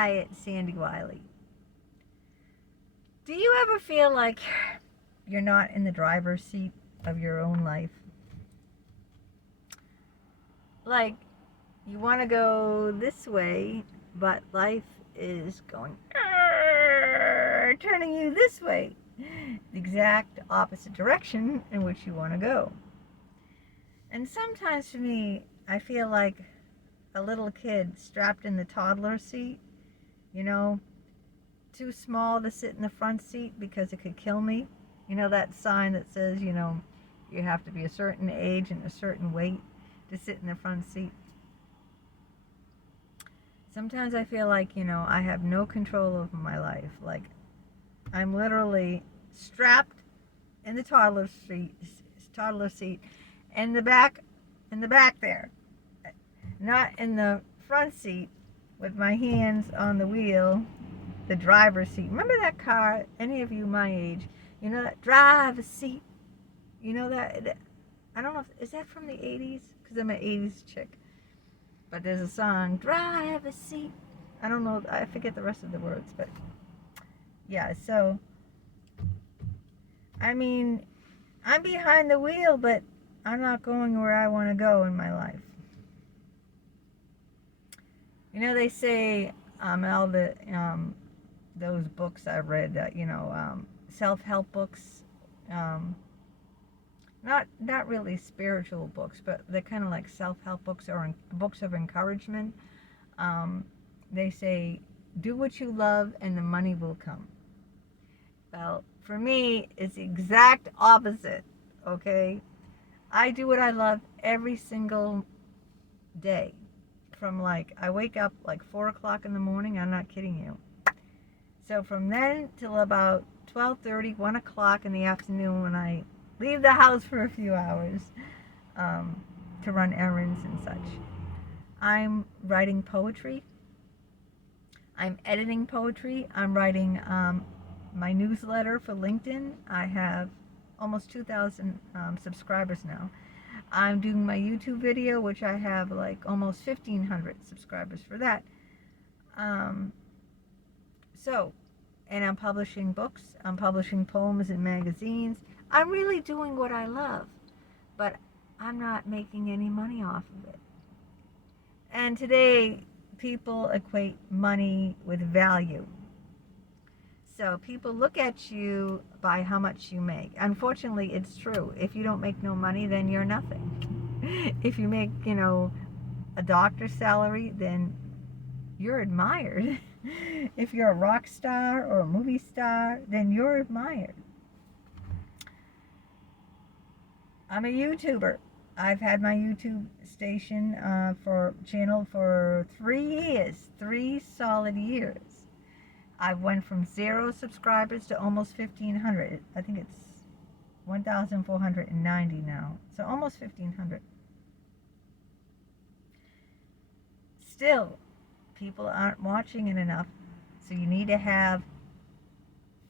Hi, it's Sandy Wiley. Do you ever feel like you're not in the driver's seat of your own life? Like you want to go this way, but life is going turning you this way, the exact opposite direction in which you want to go. And sometimes for me, I feel like a little kid strapped in the toddler seat, you know, too small to sit in the front seat because it could kill me. You know that sign that says, you have to be a certain age and a certain weight to sit in the front seat. Sometimes I feel like, I have no control over my life. Like I'm literally strapped in the toddler seat in the back there. Not in the front seat with my hands on the wheel, the driver's seat. Remember that car? Any of you my age, that driver's seat. That I don't know is that from the 80s? Because I'm an 80s chick. But there's a song, driver's seat. I don't know, I forget the rest of the words, but yeah, so I mean, I'm behind the wheel, but I'm not going where I want to go in my life. They say all the those books I've read, self-help books, not really spiritual books, but they're kind of like self-help books or books of encouragement. They say, do what you love and the money will come. Well, for me, it's the exact opposite, okay? I do what I love every single day. From I wake up 4 o'clock in the morning, I'm not kidding you. So from then till about 12:30, 1 o'clock in the afternoon when I leave the house for a few hours to run errands and such, I'm writing poetry. I'm editing poetry. I'm writing my newsletter for LinkedIn. I have almost 2,000 subscribers now. I'm doing my YouTube video, which I have almost 1,500 subscribers for that. And I'm publishing books. I'm publishing poems in magazines. I'm really doing what I love, but I'm not making any money off of it. And today, people equate money with value. So people look at you by how much you make. Unfortunately, it's true. If you don't make no money, then you're nothing. If you make, a doctor's salary, then you're admired. If you're a rock star or a movie star, then you're admired. I'm a YouTuber. I've had my YouTube station channel for 3 years, 3 solid years. I went from 0 subscribers to almost 1,500. I think it's 1,490 now. So almost 1,500. Still, people aren't watching it enough. So you need to have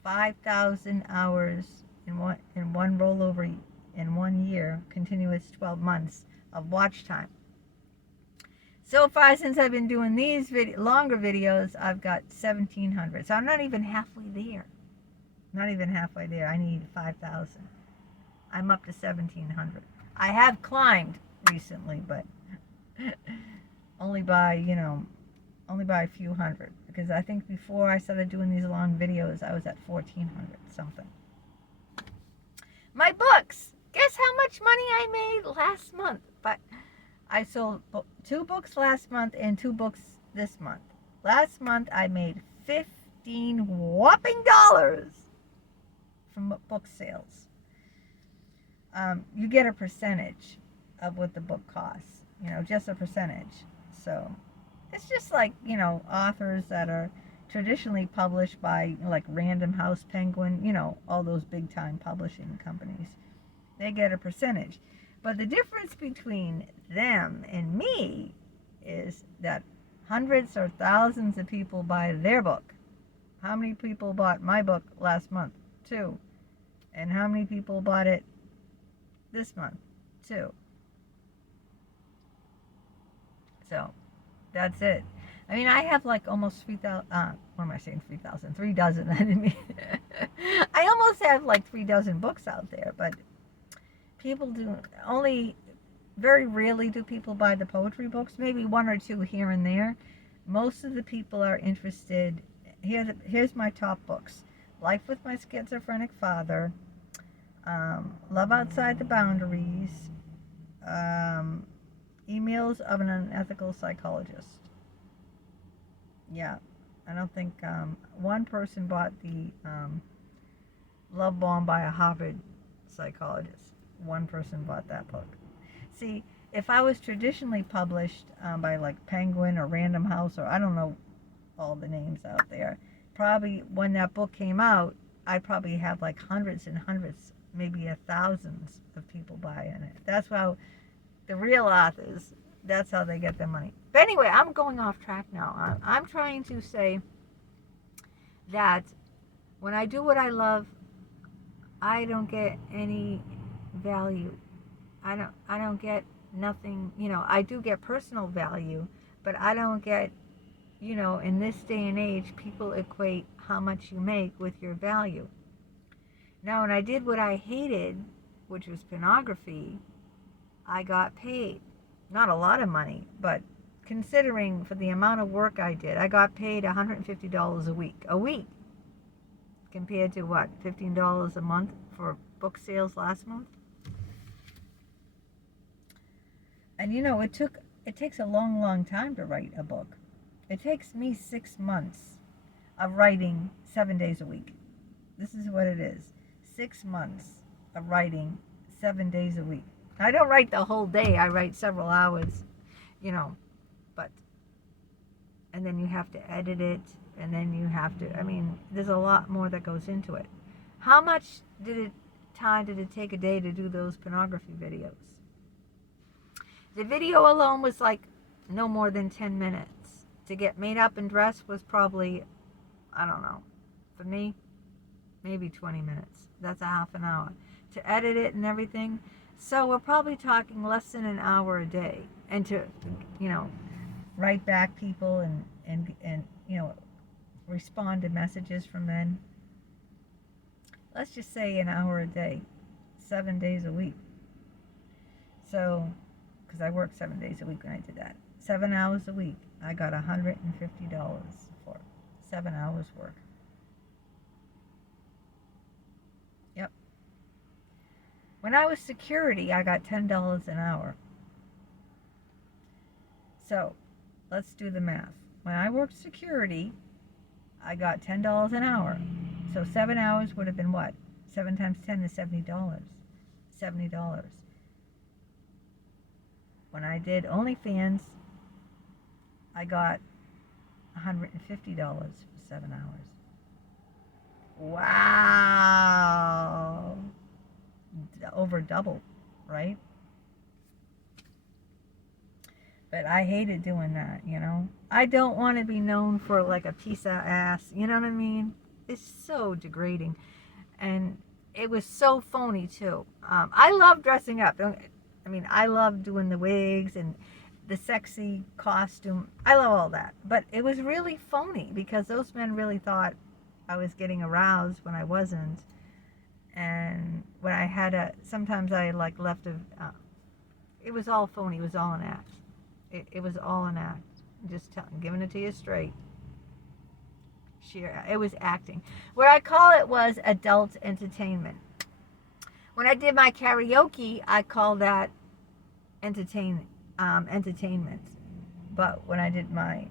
5,000 hours in one rollover in 1 year, continuous 12 months of watch time. So far, since I've been doing these longer videos, I've got 1,700. So I'm not even halfway there. Not even halfway there. I need 5,000. I'm up to 1,700. I have climbed recently, but only by a few hundred. Because I think before I started doing these long videos, I was at 1,400 something. My books. Guess how much money I made last month? But I sold 2 books last month and 2 books this month. Last month I made $15 whopping from book sales. You get a percentage of what the book costs, just a percentage. So it's just like, authors that are traditionally published by Random House, Penguin, all those big time publishing companies. They get a percentage. But the difference between them and me is that hundreds or thousands of people buy their book. How many people bought my book last month? 2. And how many people bought it this month? 2. So that's it. I mean, I have like almost 3,000, what am I saying, 3,000? 3 dozen. I didn't mean, I almost have like 3 dozen books out there, but people do only, very rarely do people buy the poetry books, maybe 1 or 2 here and there. Most of the people are interested, here's my top books: Life with My Schizophrenic Father, Love Outside the Boundaries, Emails of an Unethical Psychologist. Yeah, I don't think, one person bought the Love Bomb by a Harvard psychologist. One person bought that book. See, if I was traditionally published by like Penguin or Random House, or I don't know all the names out there, probably when that book came out, I'd probably have like hundreds and hundreds, maybe thousands of people buying it. That's how the real authors, that's how they get their money. But anyway, I'm going off track now. I'm trying to say that when I do what I love, I don't get any value. I don't get nothing, I do get personal value, but I don't get, in this day and age, people equate how much you make with your value. Now, when I did what I hated, which was pornography, I got paid. Not a lot of money, but considering for the amount of work I did, I got paid $150 a week. A week! Compared to what, $15 a month for book sales last month? And it takes a long, long time to write a book. It takes me 6 months of writing 7 days a week. This is what it is. 6 months of writing 7 days a week. I don't write the whole day. I write several hours, but, and then you have to edit it, and then you have to, there's a lot more that goes into it. How much time did it take a day to do those pornography videos? The video alone was like no more than 10 minutes. To get made up and dressed was probably, I don't know, for me, maybe 20 minutes. That's a half an hour. To edit it and everything. So we're probably talking less than an hour a day. And to, write back people and respond to messages from men. Let's just say an hour a day, 7 days a week. So, because I worked 7 days a week when I did that. 7 hours a week. I got $150 for 7 hours work. Yep. When I was security, I got $10 an hour. So, let's do the math. When I worked security, I got $10 an hour. So 7 hours would have been what? 7 times 10 is $70. $70. When I did OnlyFans, I got $150 for 7 hours. Wow! Over double, right? But I hated doing that, I don't want to be known for like a piece of ass, you know what I mean? It's so degrading. And it was so phony too. I love dressing up. I love doing the wigs and the sexy costume. I love all that. But it was really phony because those men really thought I was getting aroused when I wasn't. And when I had sometimes I like left it was all phony. It was all an act. It was all an act. Just giving it to you straight. It was acting. What I call it was adult entertainment. When I did my karaoke, I called that entertainment. But when I did my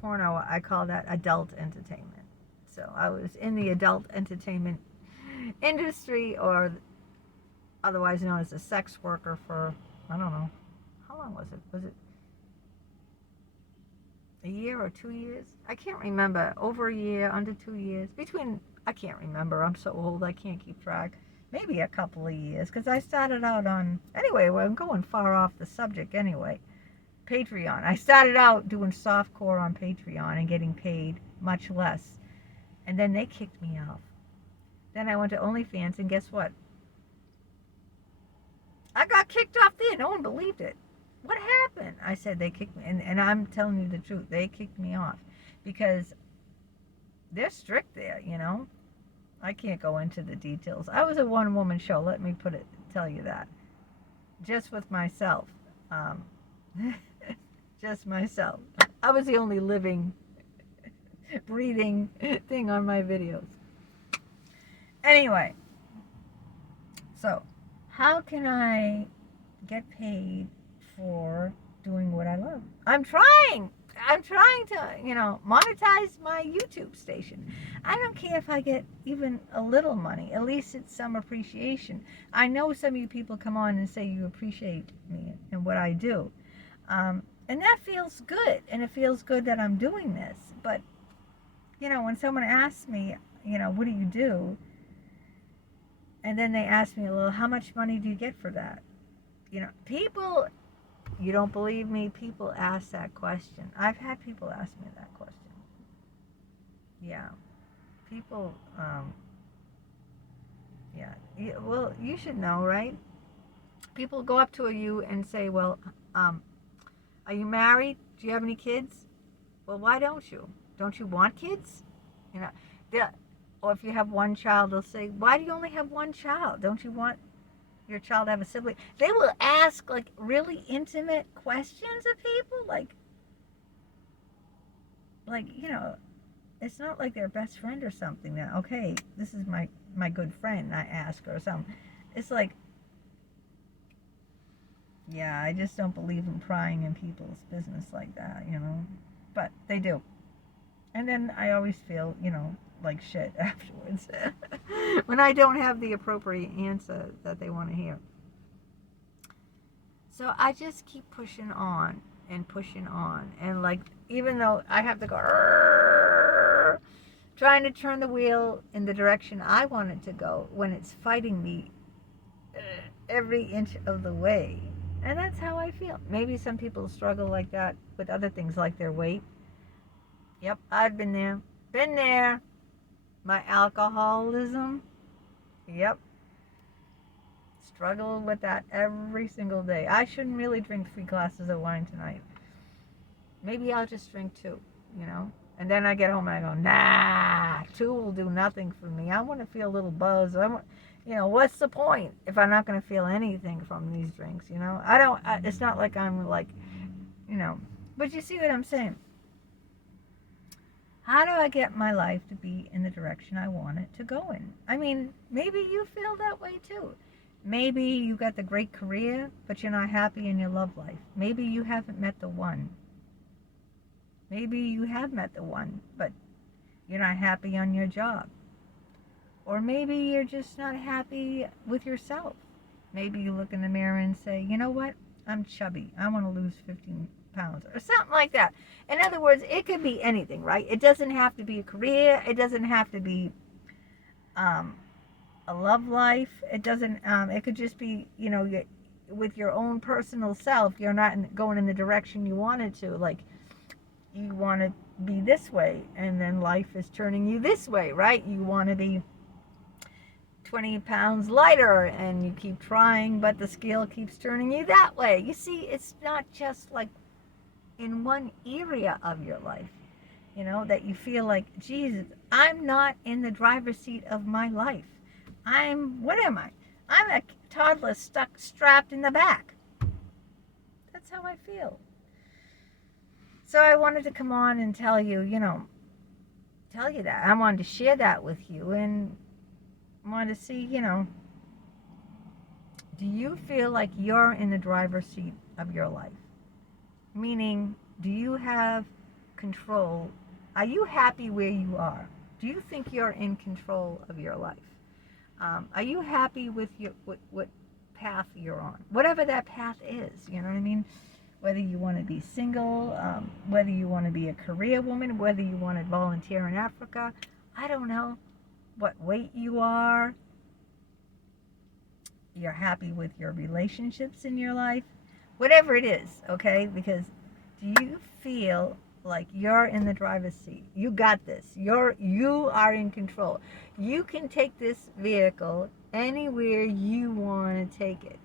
porno, I call that adult entertainment. So I was in the adult entertainment industry, or otherwise known as a sex worker, for, I don't know, how long was it? Was it a year or 2 years? I can't remember. Over a year, under 2 years. I can't remember. I'm so old, I can't keep track. Maybe a couple of years, because I started out on, anyway, well, I'm going far off the subject anyway. Patreon. I started out doing softcore on Patreon and getting paid much less. And then they kicked me off. Then I went to OnlyFans, and guess what? I got kicked off there. No one believed it. what happened? I said, they kicked me. And I'm telling you the truth. They kicked me off because they're strict there, you know. I can't go into the details. I was a one-woman show. Let me tell you that. Just with myself. Um, just myself. I was the only living, breathing thing on my videos. Anyway, so how can I get paid for doing what I love? I'm trying to, monetize my YouTube station. I don't care if I get even a little money. At least it's some appreciation. I know some of you people come on and say you appreciate me and what I do. And that feels good. And it feels good that I'm doing this. But, when someone asks me, what do you do? And then they ask me, well, how much money do you get for that? People, you don't believe me, people ask that question. I've had people ask me that question. Yeah. People, yeah. Well, you should know, right? People go up to you and say, well, are you married? Do you have any kids? Well, why don't you? Don't you want kids? Or if you have one child, they'll say, why do you only have one child? Don't you want your child to have a sibling? They will ask like really intimate questions of people, like it's not like their best friend or something. That, okay, this is my good friend, I ask or something. It's like, yeah, I just don't believe in prying in people's business like that, but they do. And then I always feel, like shit afterwards when I don't have the appropriate answer that they want to hear. So I just keep pushing on and pushing on, and like, even though I have to go trying to turn the wheel in the direction I want it to go when it's fighting me every inch of the way. And that's how I feel. Maybe some people struggle like that with other things like their weight. Yep, I've been there. My alcoholism, yep, struggle with that every single day. I shouldn't really drink 3 glasses of wine tonight. Maybe I'll just drink 2, and then I get home and I go, nah, 2 will do nothing for me. I want to feel a little buzz. What's the point if I'm not going to feel anything from these drinks? It's not like I'm like, but you see what I'm saying? How do I get my life to be in the direction I want it to go in? I mean, maybe you feel that way too. Maybe you got the great career, but you're not happy in your love life. Maybe you haven't met the one. Maybe you have met the one, but you're not happy on your job. Or maybe you're just not happy with yourself. Maybe you look in the mirror and say, you know what? I'm chubby. I want to lose 15 pounds or something like that. In other words, it could be anything, right? It doesn't have to be a career. It doesn't have to be a love life. It doesn't, it could just be, with your own personal self, you're not going in the direction you wanted to. Like, you want to be this way, and then life is turning you this way, right? You want to be 20 pounds lighter, and you keep trying, but the scale keeps turning you that way. You see, it's not just like in one area of your life, that you feel like, Jesus, I'm not in the driver's seat of my life. What am I? I'm a toddler strapped in the back. That's how I feel. So I wanted to come on and tell you that. I wanted to share that with you, and wanted to see, do you feel like you're in the driver's seat of your life? Meaning, do you have control? Are you happy where you are? Do you think you're in control of your life? Are you happy with what path you're on? Whatever that path is, you know what I mean? Whether you want to be single, whether you want to be a career woman, whether you want to volunteer in Africa, I don't know what weight you are. You're happy with your relationships in your life, whatever it is, okay? Because do you feel like you're in the driver's seat? You got this. You are in control. You can take this vehicle anywhere you want to take it.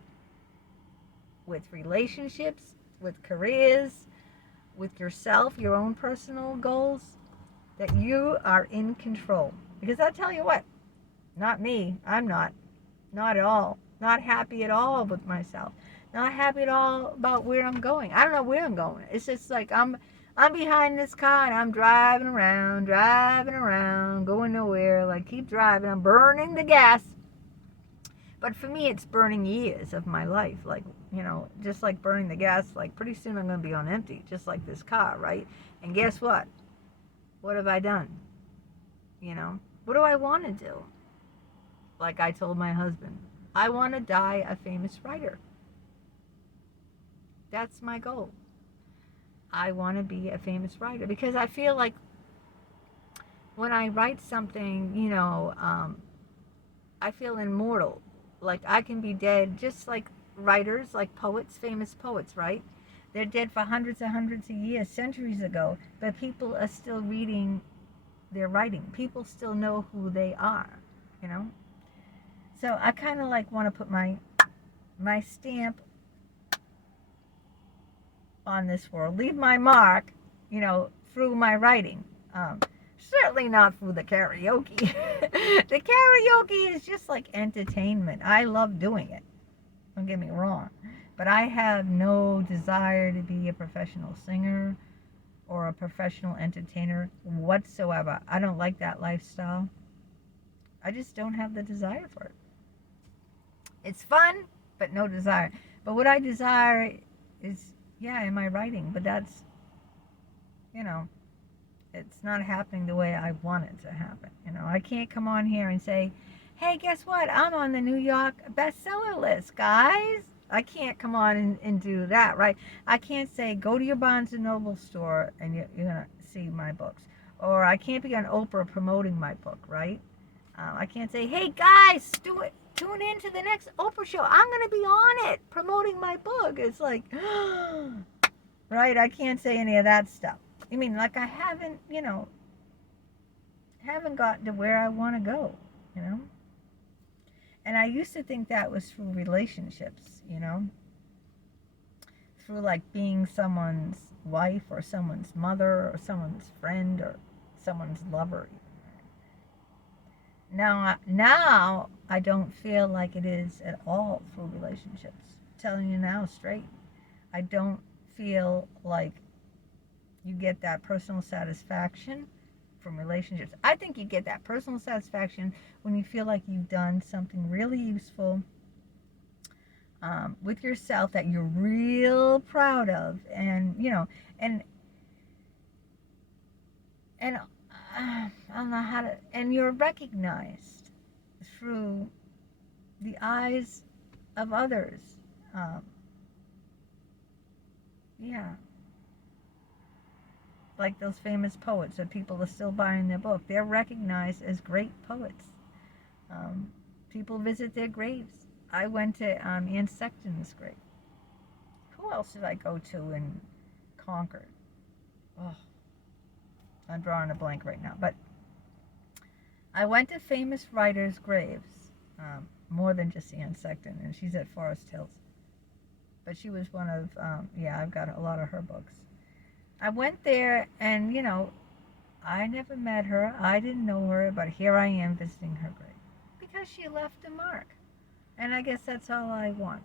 With relationships, with careers, with yourself, your own personal goals, that you are in control. Because I tell you what, not me. I'm not. Not at all. Not happy at all with myself. Not happy at all about where I'm going. I don't know where I'm going. It's just like I'm behind this car and I'm driving around, going nowhere. Like keep driving. I'm burning the gas. But for me, it's burning years of my life. Like, just like burning the gas, like pretty soon I'm going to be on empty, just like this car, right? And guess what? What have I done? What do I want to do? Like I told my husband, I want to die a famous writer. That's my goal. I want to be a famous writer because I feel like when I write something, I feel immortal. Like I can be dead just like writers, like poets, famous poets, right? They're dead for hundreds and hundreds of years, centuries ago, but people are still reading their writing. People still know who they are, you know? So I kind of like want to put my stamp on this world, leave my mark, through my writing. Certainly not through the karaoke. The karaoke is just like entertainment. I love doing it. Don't get me wrong. But I have no desire to be a professional singer or a professional entertainer whatsoever. I don't like that lifestyle. I just don't have the desire for it. It's fun, but no desire. But what I desire is, in my writing. But that's, it's not happening the way I want it to happen. I can't come on here and say, hey, guess what? I'm on the New York bestseller list, guys. I can't come on and do that, right? I can't say, go to your Barnes & Noble store and you're going to see my books. Or I can't be on Oprah promoting my book, right? I can't say, hey, guys, tune in to the next Oprah show. I'm going to be on it promoting my book. It's like, right? I can't say any of that stuff. I mean, like I haven't gotten to where I want to go, And I used to think that was through relationships, through like being someone's wife or someone's mother or someone's friend or someone's lover. Now I don't feel like it is at all through relationships. I'm telling you now straight. I don't feel like you get that personal satisfaction from relationships. I think you get that personal satisfaction when you feel like you've done something really useful with yourself that you're real proud of, and I don't know how to, and you're recognized through the eyes of others. Yeah. Like those famous poets that people are still buying their book. They're recognized as great poets. People visit their graves. I went to Anne Sexton's grave. Who else did I go to in Concord? Oh, I'm drawing a blank right now. But I went to famous writers' graves, more than just Anne Sexton, and she's at Forest Hills. But she was one of, I've got a lot of her books. I went there and, I never met her. I didn't know her, but here I am visiting her grave. Because she left a mark. And I guess that's all I want.